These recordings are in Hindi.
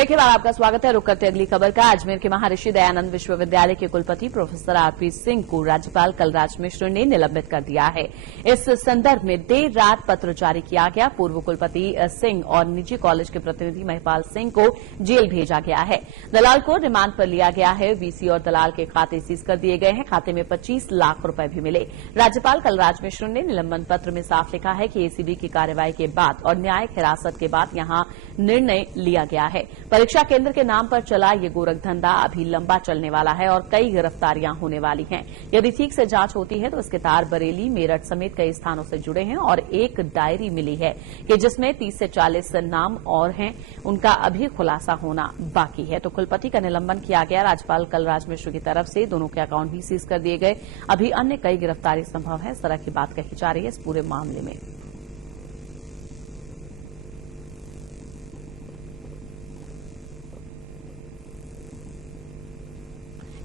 ब्रेक के बाद आपका स्वागत है। रुक करते अगली खबर का। अजमेर के महर्षि दयानंद विश्वविद्यालय के कुलपति प्रोफेसर आरपी सिंह को राज्यपाल कलराज मिश्र ने निलंबित कर दिया है। इस संदर्भ में देर रात पत्र जारी किया गया। पूर्व कुलपति सिंह और निजी कॉलेज के प्रतिनिधि महिपाल सिंह को जेल भेजा गया है। दलाल को रिमांड पर लिया गया है। वीसी और दलाल के खाते सीज कर दिए गए हैं। खाते में 25 लाख रुपए भी मिले। राज्यपाल कलराज मिश्र ने निलंबन पत्र में साफ लिखा है कि एसीबी की कार्रवाई के बाद और न्यायिक हिरासत के बाद यहां निर्णय लिया गया है। परीक्षा केंद्र के नाम पर चला ये गोरखधंधा अभी लंबा चलने वाला है और कई गिरफ्तारियां होने वाली हैं। यदि ठीक से जांच होती है तो इसके तार बरेली, मेरठ समेत कई स्थानों से जुड़े हैं और एक डायरी मिली है कि जिसमें 30 से 40 नाम और हैं, उनका अभी खुलासा होना बाकी है। तो कुलपति का निलंबन किया गया। राज्यपाल कलराज मिश्र की तरफ से दोनों के अकाउंट भी सीज कर दिए गए। अभी अन्य कई गिरफ्तारी संभव है। इस तरह की बात कही जा रही है इस पूरे मामले में।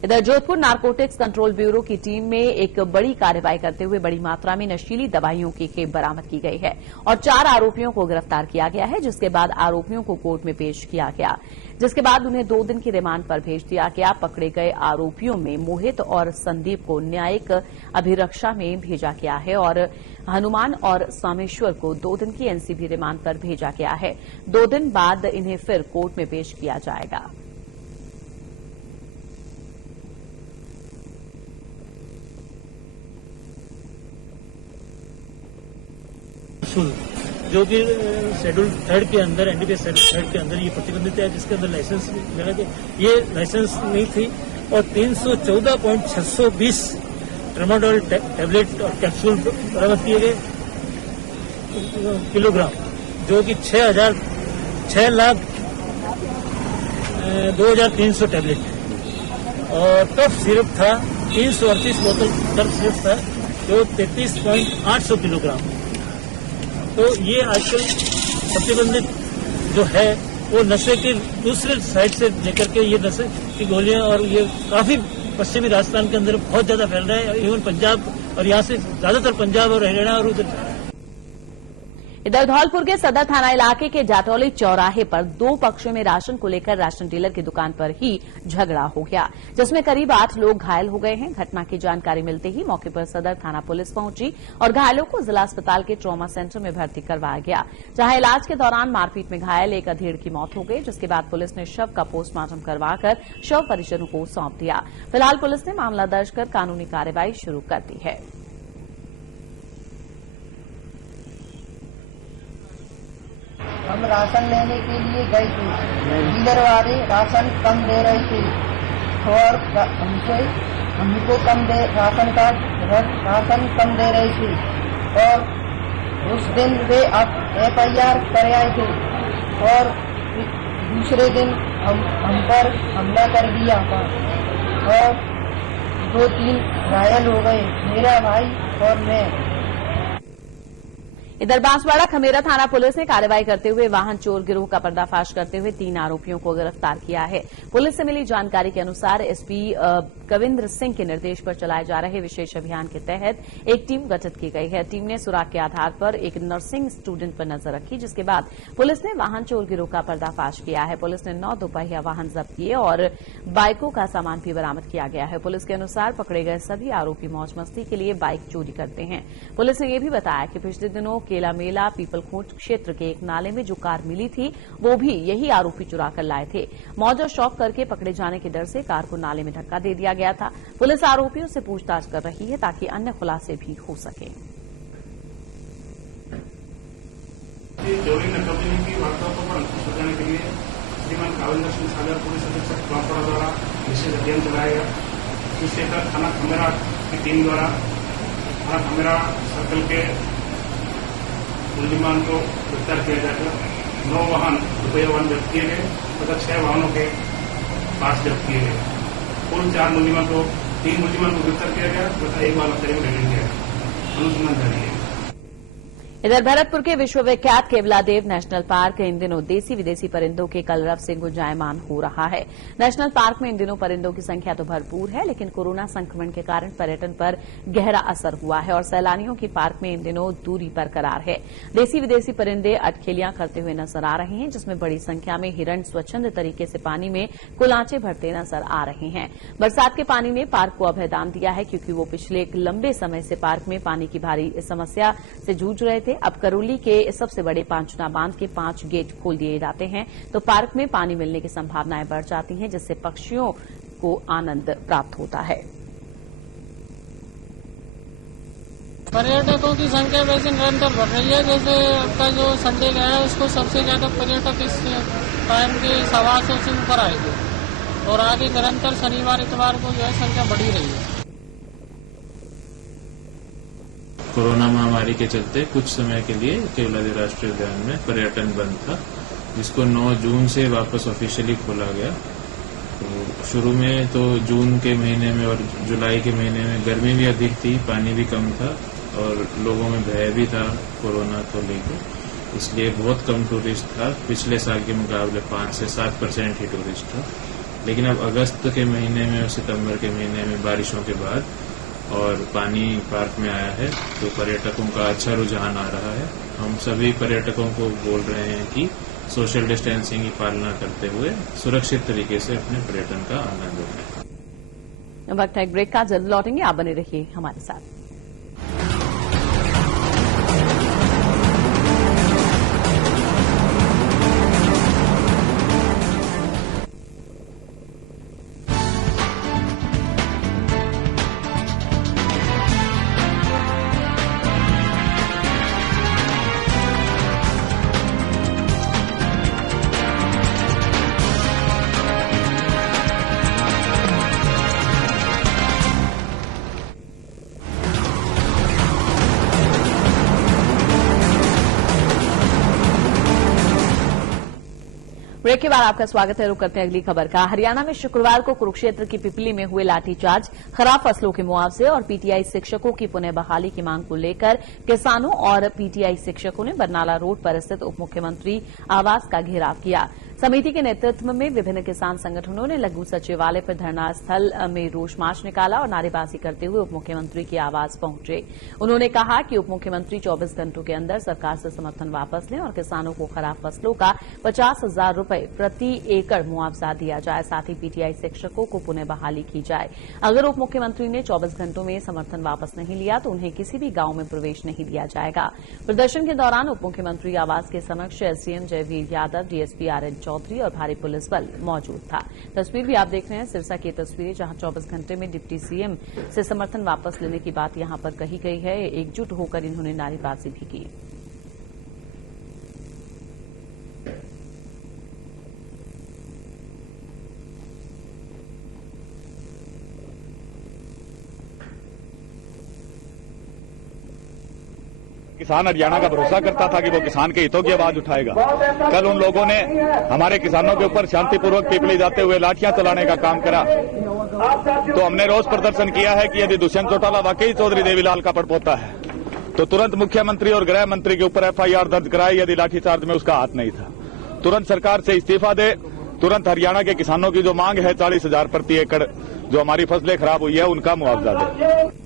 इधर जोधपुर नारकोटिक्स कंट्रोल ब्यूरो की टीम में एक बड़ी कार्रवाई करते हुए बड़ी मात्रा में नशीली दवाइयों की खेप बरामद की गई है और 4 आरोपियों को गिरफ्तार किया गया है, जिसके बाद आरोपियों को कोर्ट में पेश किया गया, जिसके बाद उन्हें 2 दिन की रिमांड पर भेज दिया गया। पकड़े गए आरोपियों में मोहित और संदीप को न्यायिक अभिरक्षा में भेजा गया है और हनुमान और सोमेश्वर को 2 दिन की एनसीबी रिमांड पर भेजा गया है। 2 दिन बाद इन्हें फिर कोर्ट में पेश किया जाएगा। जो कि शेड्यूल 3 के अंदर, एनडीपीएस शेड्यूल 3 के अंदर ये प्रतिबंधित है, जिसके अंदर लाइसेंस लगा के ये लाइसेंस नहीं थी और 314.620 ट्रामाडोल टैबलेट और कैप्सूल बरामद किए गए किलोग्राम, जो कि 6,02,300 टैबलेट और कफ सिरप था 338 बोतल कफ सिरप था, जो 33.800 किलोग्राम। तो ये आजकल प्रतिबंधित जो है वो नशे के दूसरे साइड से लेकर के ये नशे की गोलियां और ये काफी पश्चिमी राजस्थान के अंदर बहुत ज्यादा फैल रहा है। इवन पंजाब और यहाँ से ज्यादातर पंजाब और हरियाणा और उधर। इधर धौलपुर के सदर थाना इलाके के जाटौली चौराहे पर 2 पक्षों में राशन को लेकर राशन डीलर की दुकान पर ही झगड़ा हो गया, जिसमें करीब 8 लोग घायल हो गए हैं। घटना की जानकारी मिलते ही मौके पर सदर थाना पुलिस पहुंची और घायलों को जिला अस्पताल के ट्रॉमा सेंटर में भर्ती करवाया गया, जहां इलाज के दौरान मारपीट में घायल एक अधेड़ की मौत हो गई, जिसके बाद पुलिस ने शव का पोस्टमार्टम करवाकर शव परिजनों को सौंप दिया। फिलहाल पुलिस ने मामला दर्ज कर कानूनी कार्रवाई शुरू कर दी है। हम राशन लेने के लिए गए थे। डीलर वाले राशन कम दे रहे थे और हमको राशन कम दे रहे थे और उस दिन वे FIR कर आए थे और दूसरे दिन हम पर हमला कर दिया था और 2-3 घायल हो गए, मेरा भाई और मैं। इधर बांसवाड़ा खमेरा थाना पुलिस ने कार्रवाई करते हुए वाहन चोर गिरोह का पर्दाफाश करते हुए 3 आरोपियों को गिरफ्तार किया है। पुलिस से मिली जानकारी के अनुसार एसपी कविंद्र सिंह के निर्देश पर चलाए जा रहे विशेष अभियान के तहत एक टीम गठित की गई है। टीम ने सुराग के आधार पर एक नर्सिंग स्टूडेंट पर नजर रखी, जिसके बाद पुलिस ने वाहन चोर गिरोह का पर्दाफाश किया है। पुलिस ने 9 दोपहिया वाहन जब्त किए और बाइकों का सामान भी बरामद किया गया है। पुलिस के अनुसार पकड़े गए सभी आरोपी मौज मस्ती के लिए बाइक चोरी करते हैं। पुलिस ने यह भी बताया कि पिछले दिनों केला मेला पीपलखोट क्षेत्र के एक नाले में जो कार मिली थी वो भी यही आरोपी चुरा कर लाए थे। मौज और शौक करके पकड़े जाने के डर से कार को नाले में धक्का दे दिया गया था। पुलिस आरोपियों से पूछताछ कर रही है ताकि अन्य खुलासे भी हो सके। चोरी नकबी की वार्ताओं को अंकुश लगाने के लिए श्रीमान काविंद्र सिंह सागर पुलिस अधीक्षक बांसवाड़ा द्वारा विशेष अभियान चलाया गया। जिसके तहत थाना खमेरा की टीम द्वारा थाना खमेरा सर्कल के मुलजिमान को गिरफ्तार किया जाकर 9 वाहन रुपये वाहन जब्त किए गए तथा 6 वाहनों के पास जब्त किए गए। कुल 4 मुलजिमान को 3 मुलजिमान को गिरफ्तार किया गया तथा 1 वाहन करीब रह गया। अनुसंधान जारी है। इधर भरतपुर के विश्वविख्यात केवलादेव नेशनल पार्क इन दिनों देसी विदेशी परिंदों के कलरव से गुंजायमान हो रहा है। नेशनल पार्क में इन दिनों परिंदों की संख्या तो भरपूर है, लेकिन कोरोना संक्रमण के कारण पर्यटन पर गहरा असर हुआ है और सैलानियों की पार्क में इन दिनों दूरी बरकरार है। देसी विदेशी परिंदे अटखेलियां करते हुए नजर आ रहे हैं, जिसमें बड़ी संख्या में हिरण स्वच्छंद तरीके से पानी में कुलांचे भरते नजर आ रहे हैं। बरसात के पानी ने पार्क को अभयदान दिया है, क्योंकि वो पिछले एक लंबे समय से पार्क में पानी की भारी समस्या से जूझ रहे थे। अब करौली के सबसे बड़े पांचना बांध के 5 गेट खोल दिए जाते हैं तो पार्क में पानी मिलने की संभावनाएं बढ़ जाती हैं, जिससे पक्षियों को आनंद प्राप्त होता है। पर्यटकों की संख्या वैसे निरंतर बढ़ रही है। जैसे आपका जो संडे गया है उसको सबसे ज्यादा पर्यटक इस टाइम के 125 से ऊपर आए थे और आगे निरंतर शनिवार इतवार को जो है संख्या बढ़ी रही है। कोरोना महामारी के चलते कुछ समय के लिए केवलादेव राष्ट्रीय उद्यान में पर्यटन बंद था, जिसको 9 जून से वापस ऑफिशियली खोला गया। तो शुरू में तो जून के महीने में और जुलाई के महीने में गर्मी भी अधिक थी, पानी भी कम था और लोगों में भय भी था कोरोना को लेकर, इसलिए बहुत कम टूरिस्ट था। पिछले साल के मुकाबले 5 से 7% ही टूरिस्ट था। लेकिन अब अगस्त के महीने में और सितंबर के महीने में बारिशों के बाद और पानी पार्क में आया है तो पर्यटकों का अच्छा रुझान आ रहा है। हम सभी पर्यटकों को बोल रहे हैं कि सोशल डिस्टेंसिंग की पालना करते हुए सुरक्षित तरीके से अपने पर्यटन का आनंद उठाएं। वक्त है एक ब्रेक का, जल्द लौटेंगे, आप बने रहिए हमारे साथ। ब्रेक के बाद आपका स्वागत है। रुक करते हैं अगली खबर का। हरियाणा में शुक्रवार को कुरुक्षेत्र की पिपली में हुए लाठीचार्ज, खराब फसलों के मुआवजे और पीटीआई शिक्षकों की पुनः बहाली की मांग को लेकर किसानों और पीटीआई शिक्षकों ने बरनाला रोड पर स्थित उप मुख्यमंत्री आवास का घेराव किया। समिति के नेतृत्व में विभिन्न किसान संगठनों ने लघु सचिवालय पर धरना स्थल में रोष मार्च निकाला और नारेबाजी करते हुए उप मुख्यमंत्री के आवास पहुंचे। उन्होंने कहा कि उप मुख्यमंत्री 24 घंटों के अंदर सरकार से समर्थन वापस लें और किसानों को खराब फसलों का 50,000 रूपये प्रति एकड़ मुआवजा दिया जाए। साथ ही पीटीआई शिक्षकों को पुनः बहाली की जाए। अगर उप मुख्यमंत्री ने 24 घंटों में समर्थन वापस नहीं लिया तो उन्हें किसी भी गांव में प्रवेश नहीं दिया जाएगा। प्रदर्शन के दौरान उप मुख्यमंत्री आवास के समक्ष SDM Jaiveer Yadav, DSP RN Chaudhary और भारी पुलिस बल मौजूद था। तस्वीर भी आप देख रहे हैं, सिरसा की तस्वीरें, जहां 24 घंटे में डिप्टी सीएम से समर्थन वापस लेने की बात यहां पर कही गई है। एकजुट होकर इन्होंने नारेबाजी भी की। किसान हरियाणा का भरोसा करता था कि वो किसान के हितों की आवाज उठाएगा। कल उन लोगों ने हमारे किसानों के ऊपर शांतिपूर्वक पिपली जाते हुए लाठियां चलाने का काम करा, तो हमने रोष प्रदर्शन किया है कि यदि दुष्यंत चौटाला वाकई चौधरी देवीलाल का पड़पोता है तो तुरंत मुख्यमंत्री और गृह मंत्री के ऊपर एफआईआर दर्ज कराए यदि लाठीचार्ज में उसका हाथ नहीं था। तुरंत सरकार से इस्तीफा दे, तुरंत हरियाणा के किसानों की जो मांग है 40,000 प्रति एकड़ जो हमारी फसलें खराब हुई है उनका मुआवजा दे।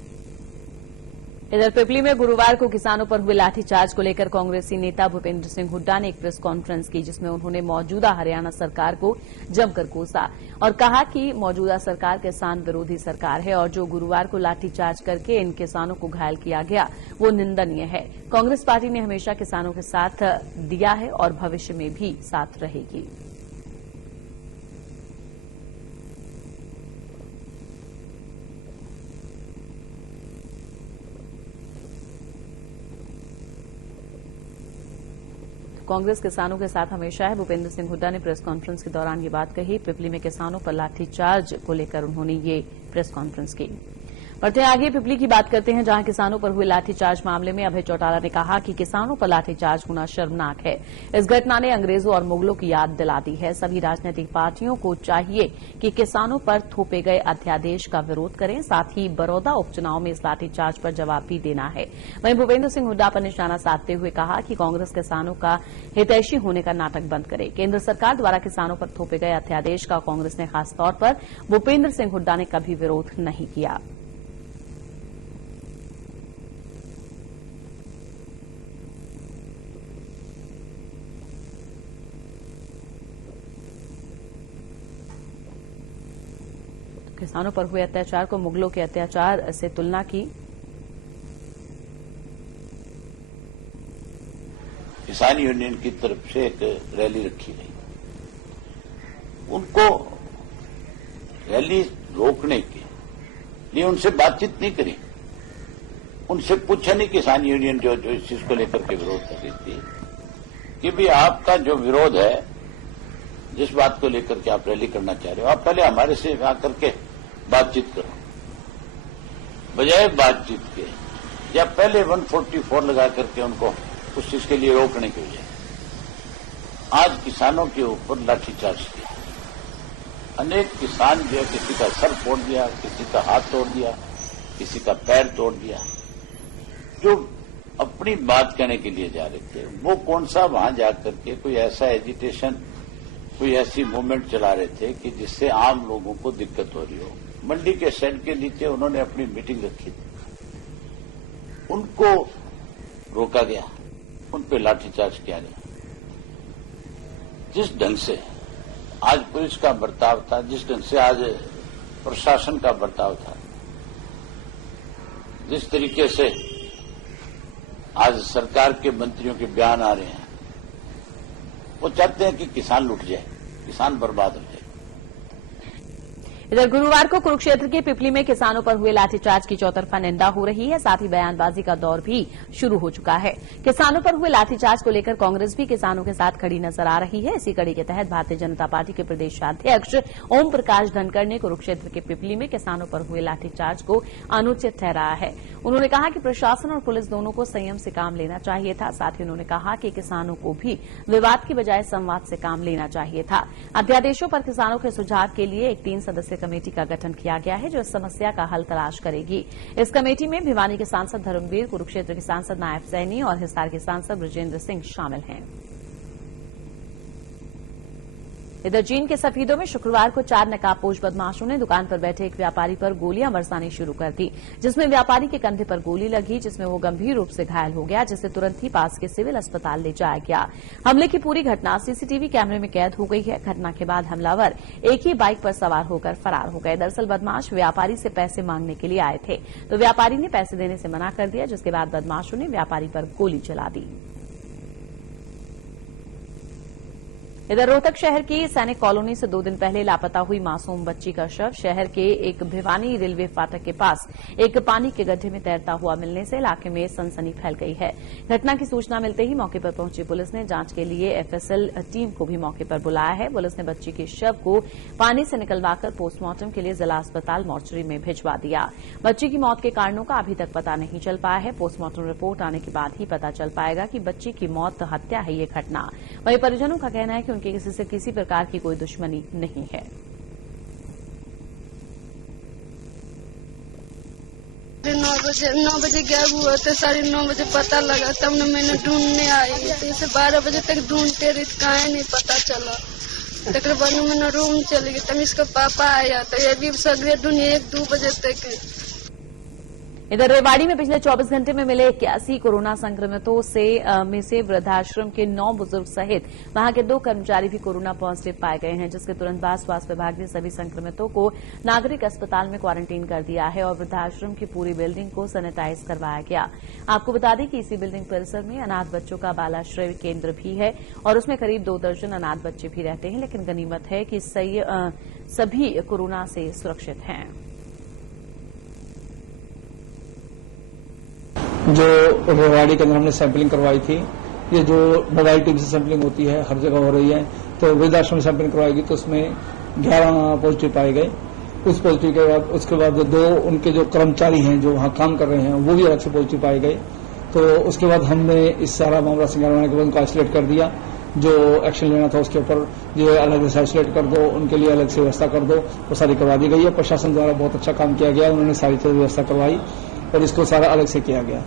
इधर पिपली में गुरुवार को किसानों पर हुए लाठीचार्ज को लेकर कांग्रेसी नेता भूपेंद्र सिंह हुड्डा ने एक प्रेस कॉन्फ्रेंस की, जिसमें उन्होंने मौजूदा हरियाणा सरकार को जमकर कोसा और कहा कि मौजूदा सरकार किसान विरोधी सरकार है और जो गुरुवार को लाठीचार्ज करके इन किसानों को घायल किया गया वो निंदनीय है। कांग्रेस पार्टी ने हमेशा किसानों के साथ दिया है और भविष्य में भी साथ रहेगी। कांग्रेस किसानों के साथ हमेशा है। भूपेंद्र सिंह हुड्डा ने प्रेस कॉन्फ्रेंस के दौरान ये बात कही। पिपली में किसानों पर लाठीचार्ज को लेकर उन्होंने ये प्रेस कॉन्फ्रेंस की। बढ़ते आगे पिपली की बात करते हैं, जहां किसानों पर हुए लाठीचार्ज मामले में अभय चौटाला ने कहा कि किसानों पर लाठीचार्ज होना शर्मनाक है। इस घटना ने अंग्रेजों और मुगलों की याद दिला दी है। सभी राजनीतिक पार्टियों को चाहिए कि किसानों पर थोपे गए अध्यादेश का विरोध करें, साथ ही बड़ौदा उपचुनाव में इस लाठीचार्ज पर जवाब भी देना है। वहीं भूपेंद्र सिंह हुड्डा पर निशाना साधते हुए कहा कि कांग्रेस किसानों का हितैषी होने का नाटक बंद करे। केंद्र सरकार द्वारा किसानों पर थोपे गए अध्यादेश का कांग्रेस ने खासतौर पर भूपेंद्र सिंह हुड्डा ने कभी विरोध नहीं किया। किसानों पर हुए अत्याचार को मुगलों के अत्याचार से तुलना की। किसान यूनियन की तरफ से एक रैली रखी गई। उनको रैली रोकने के लिए उनसे बातचीत नहीं करी, उनसे पूछा नहीं किसान यूनियन जो इस चीज को लेकर के विरोध कर रही थी कि भी आपका जो विरोध है, जिस बात को लेकर के आप रैली करना चाह रहे हो, आप पहले हमारे से आकर के बातचीत करो। बजाय बातचीत के या पहले 144 लगा करके उनको उस चीज के लिए रोकने के बजाय आज किसानों के ऊपर लाठीचार्ज किया। अनेक किसान जो है किसी का सर फोड़ दिया, किसी का हाथ तोड़ दिया, किसी का पैर तोड़ दिया। जो अपनी बात कहने के लिए जा रहे थे वो कौन सा वहां जाकर के कोई ऐसा एजिटेशन, कोई ऐसी मूवमेंट चला रहे थे कि जिससे आम लोगों को दिक्कत हो रही हो। मंडी के शेड के नीचे उन्होंने अपनी मीटिंग रखी थी, उनको रोका गया, उन पर लाठीचार्ज किया गया। जिस ढंग से आज पुलिस का बर्ताव था, जिस ढंग से आज प्रशासन का बर्ताव था, जिस तरीके से आज सरकार के मंत्रियों के बयान आ रहे हैं, वो चाहते हैं कि किसान लुट जाए, किसान बर्बाद हो जाए। इधर गुरुवार को कुरुक्षेत्र के पिपली में किसानों पर हुए लाठीचार्ज की चौतरफा निंदा हो रही है, साथ ही बयानबाजी का दौर भी शुरू हो चुका है। किसानों पर हुए लाठीचार्ज को लेकर कांग्रेस भी किसानों के साथ खड़ी नजर आ रही है। इसी कड़ी के तहत भारतीय जनता पार्टी के प्रदेशाध्यक्ष ओम प्रकाश धनखड़ ने कुरुक्षेत्र के पिपली में किसानों पर हुए लाठीचार्ज को अनुचित ठहराया है। उन्होंने कहा कि प्रशासन और पुलिस दोनों को संयम से काम लेना चाहिए था। साथ ही उन्होंने कहा कि किसानों को भी विवाद की बजाय संवाद से काम लेना चाहिए था। अध्यादेशों पर किसानों के सुझाव के लिए एक 3 सदस्यीय कमेटी का गठन किया गया है, जो इस समस्या का हल तलाश करेगी। इस कमेटी में भिवानी के सांसद धर्मवीर, कुरुक्षेत्र के सांसद नायब सैनी और हिसार के सांसद ब्रजेंद्र सिंह शामिल हैं। इधर चीन के सफीदों में शुक्रवार को 4 नकाबपोश बदमाशों ने दुकान पर बैठे एक व्यापारी पर गोलियां बरसानी शुरू कर दी, जिसमें व्यापारी के कंधे पर गोली लगी, जिसमें वो गंभीर रूप से घायल हो गया, जिसे तुरंत ही पास के सिविल अस्पताल ले जाया गया। हमले की पूरी घटना सीसीटीवी कैमरे में कैद हो गई है। घटना के बाद हमलावर एक ही बाइक पर सवार होकर फरार हो गए। दरअसल बदमाश व्यापारी से पैसे मांगने के लिए आए थे, तो व्यापारी ने पैसे देने से मना कर दिया, जिसके बाद बदमाशों ने व्यापारी पर गोली चला दी। इधर रोहतक शहर की सैनिक कॉलोनी से 2 दिन पहले लापता हुई मासूम बच्ची का शव शहर के एक भिवानी रेलवे फाटक के पास एक पानी के गड्ढे में तैरता हुआ मिलने से इलाके में सनसनी फैल गई है। घटना की सूचना मिलते ही मौके पर पहुंची पुलिस ने जांच के लिए एफएसएल टीम को भी मौके पर बुलाया है। पुलिस ने बच्ची के शव को पानी से निकलवाकर पोस्टमार्टम के लिए जिला अस्पताल मोर्चरी में भिजवा दिया। बच्ची की मौत के कारणों का अभी तक पता नहीं चल पाया है। पोस्टमार्टम रिपोर्ट आने के बाद ही पता चल पाएगा कि बच्ची की मौत हत्या है ये घटना। वहीं परिजनों का कहना है कि उनके किसी से किसी प्रकार की कोई दुश्मनी नहीं है। 9 बजे गायब हुआ था, 9:30 बजे पता लगा, तब न मैंने ढूंढने आई, तो इसे 12 बजे तक ढूंढते रही, कहाँ नहीं पता चला। तक बाद में मैंने रूम चली गई, तब इसका पापा आया, तो ये भी सगरे ढूंढे 1-2 बजे तक। इधर रेवाड़ी में पिछले 24 घंटे में मिले 81 कोरोना संक्रमितों में से वृद्धाश्रम के 9 बुजुर्ग सहित वहां के 2 कर्मचारी भी कोरोना पॉजिटिव पाए गए हैं, जिसके तुरंत बाद स्वास्थ्य विभाग ने सभी संक्रमितों को नागरिक अस्पताल में क्वारंटीन कर दिया है और वृद्धाश्रम की पूरी बिल्डिंग को सैनिटाइज करवाया गया। आपको बता दें कि इसी बिल्डिंग परिसर में अनाथ बच्चों का बालाश्रय केंद्र भी है और उसमें करीब 2 दर्जन अनाथ बच्चे भी रहते हैं, लेकिन गनीमत है कि सभी कोरोना से सुरक्षित हैं। जो रेवाड़ी के अंदर हमने सैंपलिंग करवाई थी, ये जो मोबाइल टीम से सैंपलिंग होती है हर जगह हो रही है, तो वृद्धाश्रम में सैंपलिंग करवाएगी तो उसमें 11 पॉजिटिव पाए गए कुछ पॉजिटिव के बाद उसके बाद 2 उनके जो कर्मचारी हैं जो वहां काम कर रहे हैं वो भी अलग से पॉजिटिव पाए गए। तो उसके बाद हमने इस सारा मामला संज्ञान के बाद उनको आइसोलेट कर दिया। जो एक्शन लेना था उसके ऊपर ये अलग से आइसोलेट कर दो, उनके लिए अलग से व्यवस्था कर दो, वो सारी करवा दी गई है। प्रशासन द्वारा बहुत अच्छा काम किया गया, उन्होंने सारी चीज व्यवस्था करवाई और इसको सारा अलग से किया गया।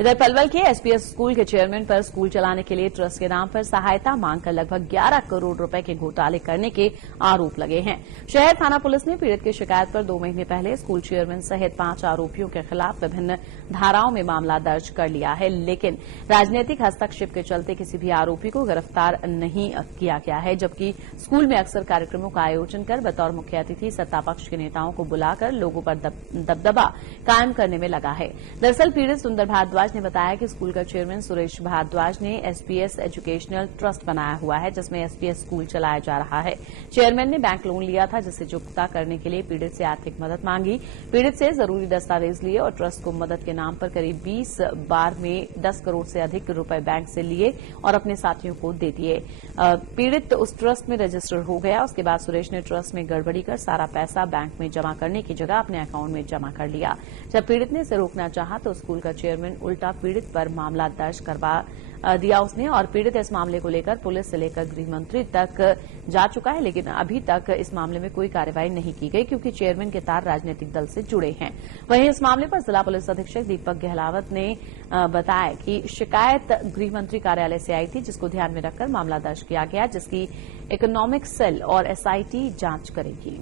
इधर पलवल के एसपीएस स्कूल के चेयरमैन पर स्कूल चलाने के लिए ट्रस्ट के नाम पर सहायता मांगकर लगभग 11 करोड़ रुपए के घोटाले करने के आरोप लगे हैं। शहर थाना पुलिस ने पीड़ित की शिकायत पर 2 महीने पहले स्कूल चेयरमैन सहित 5 आरोपियों के खिलाफ विभिन्न धाराओं में मामला दर्ज कर लिया है, लेकिन राजनीतिक हस्तक्षेप के चलते किसी भी आरोपी को गिरफ्तार नहीं किया गया है। जबकि स्कूल में अक्सर कार्यक्रमों का आयोजन कर बतौर मुख्य अतिथि सत्तापक्ष के नेताओं को बुलाकर लोगों पर दबदबा कायम करने में लगा है। दरअसल पीड़ित सुंदर भारद्वाज ने बताया कि स्कूल का चेयरमैन सुरेश भारद्वाज ने एसपीएस एजुकेशनल ट्रस्ट बनाया हुआ है, जिसमें एसपीएस स्कूल चलाया जा रहा है। चेयरमैन ने बैंक लोन लिया था, जिसे चुकता करने के लिए पीड़ित से आर्थिक मदद मांगी। पीड़ित से जरूरी दस्तावेज लिए और ट्रस्ट को मदद के नाम पर करीब 20 बार में 10 करोड़ से अधिक रुपए बैंक से लिए और अपने साथियों को दे दिए। पीड़ित उस ट्रस्ट में रजिस्टर हो गया। उसके बाद सुरेश ने ट्रस्ट में गड़बड़ी कर सारा पैसा बैंक में जमा करने की जगह अपने अकाउंट में जमा कर लिया। जब पीड़ित ने इसे रोकना चाहा तो स्कूल का चेयरमैन उल्टा पीड़ित पर मामला दर्ज करवा दिया उसने और पीड़ित इस मामले को लेकर पुलिस से लेकर गृह मंत्री तक जा चुका है, लेकिन अभी तक इस मामले में कोई कार्रवाई नहीं की गई क्योंकि चेयरमैन के तार राजनीतिक दल से जुड़े हैं। वहीं इस मामले पर जिला पुलिस अधीक्षक दीपक गहलावत ने बताया कि शिकायत गृह मंत्री कार्यालय से आई थी, जिसको ध्यान में रखकर मामला दर्ज किया गया, जिसकी इकोनॉमिक सेल और एसआईटी जांच करेगी।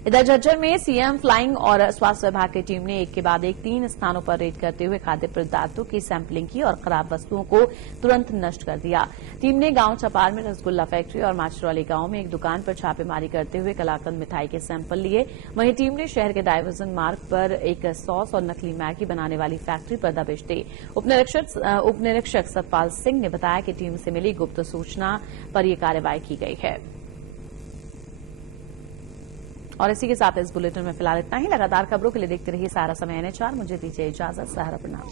इधर झज्जर में सीएम फ्लाइंग और स्वास्थ्य विभाग की टीम ने एक के बाद एक 3 स्थानों पर रेड करते हुए खाद्य पदार्थों की सैंपलिंग की और खराब वस्तुओं को तुरंत नष्ट कर दिया। टीम ने गांव चपार में रसगुल्ला फैक्ट्री और माचरौली गांव में एक दुकान पर छापेमारी करते हुए कलाकंद मिठाई के सैंपल लिए। वहीं टीम ने शहर के डायवर्जन मार्ग पर एक सॉस और नकली मैगी बनाने वाली फैक्ट्री पर दबिश दी। उप निरीक्षक सतपाल सिंह ने बताया कि टीम से मिली गुप्त सूचना पर यह कार्रवाई की गई है। और इसी के साथ इस बुलेटिन में फिलहाल इतना ही। लगातार खबरों के लिए देखते रहिए सारा समय NH4। मुझे दीजिए इजाजत। सहारा प्रणाम।